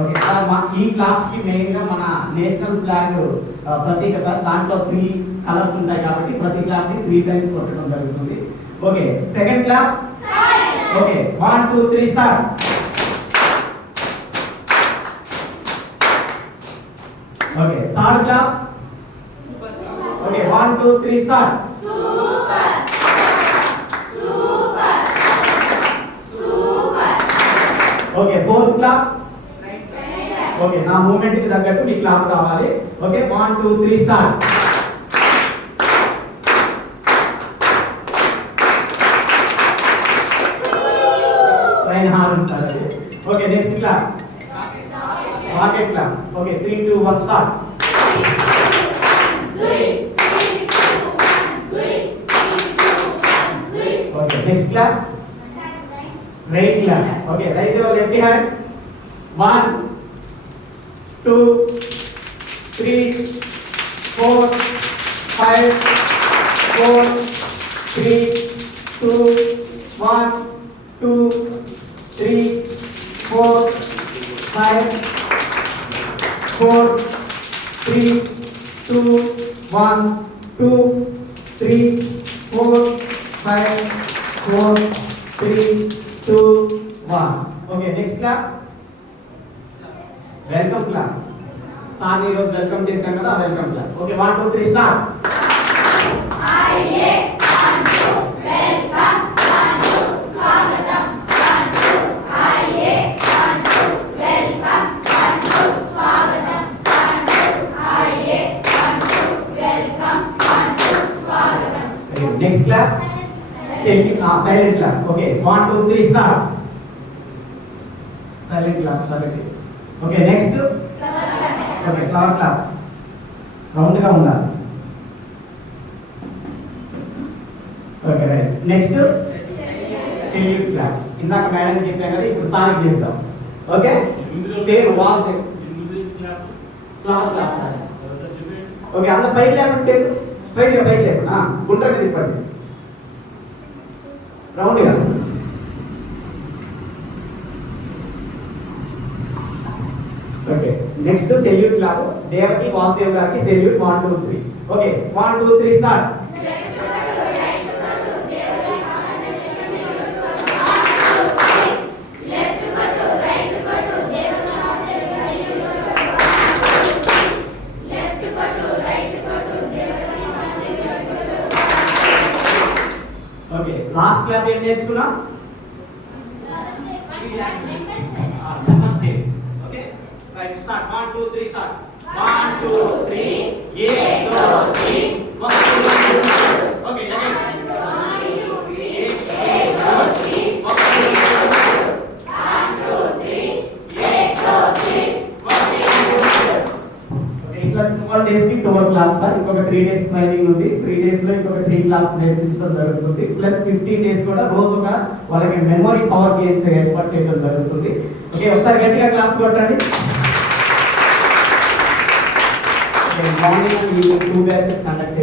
Okay sir, మా ఈ క్లాస్ కి మెయిన్ గా మన నేషనల్ ఫ్లాగ్ ప్రతీక సార్. దాంట్లో 3 కలర్స్ ఉంటాయి కాబట్టి ప్రతి క్లాప్ ని 3 టైమ్స్ కొట్టడం జరుగుతుంది. Okay, second clap. Okay, 1 2 3 start. Okay, third clap. Okay, 1 2 3 start. Super super super. Okay, fourth clap. Okay, నా మూమెంట్ కి తగ్గట్టు మీ క్లాప్ రావాలి. Okay, 1 2 3 start. Rain horn sir అది. Okay, next clap. Rocket clap. Okay, 3 2 1 start. Okay, next clap. Right clap. Okay, raise your left hand. 1 2 3 4 5 4 3 2 1 2 3 4 5 4 3 2 1 2 3 4 5 4 3 2 1. Okay, next clap. Welcome clap. Sir ఈ రోజు welcome చేశాం కదా, welcome clap. Okay, 1 2 3 start. ఐఏ అంటూ welcome అంటూ స్వాగతం అంటూ ఐఏ అంటూ వెల్కమ్ అంటూ స్వాగతం అంటూ ఐఏ అంటూ వెల్కమ్ అంటూ స్వాగతం. Next clap. Silent clap. Okay, 1 2 3 start. Silent clap silent. Okay, next. Okay, flower class. Round గా ఉండాలి. Okay, right. Next salute clap. ఇందాక మేడం చెప్పాం కదా, ఇప్పుడు సార్కి చెప్తాం. ఓకే, పేరు వాల్ ఫ్లవర్ క్లాస్. ఓకే, అంత పైకి లేకుండా స్ట్రైట్ గా పైకి లేకుండా గుండ్రగా తిప్పండి, రౌండ్ గా. Okay, next salute clap. Devaki Vasudev గారికి salute. 1 2 3. Okay, 1 2 3 start. Okay, last clap ఏం నేర్చుకున్నాం? Okay, right. Start. 1 2 3 start. 1 2 3 1 2 3 1 2 3. Okay, again 1 2 3 1 2 3 1 2 3 okay, ఇట్లా 12 డేస్ కి 12 క్లాస్ సార్. ఇంకొక 3 డేస్ ట్రైనింగ్ ఉంది. 3 డేస్ లో ఇంకొక 3 క్లాస్ నేర్పించడం జరుగుతుంది. ప్లస్ 15 డేస్ కూడా రోజు ఒక వాళ్ళకి మెమరీ పవర్ గేమ్స్ ఏర్పాటు చేయడం జరుగుతుంది. ఓకే, ఒకసారి గట్టిగా క్లాస్ కొట్టండి. మార్నింగ్ 2 బ్యాచెస్ కండక్ట్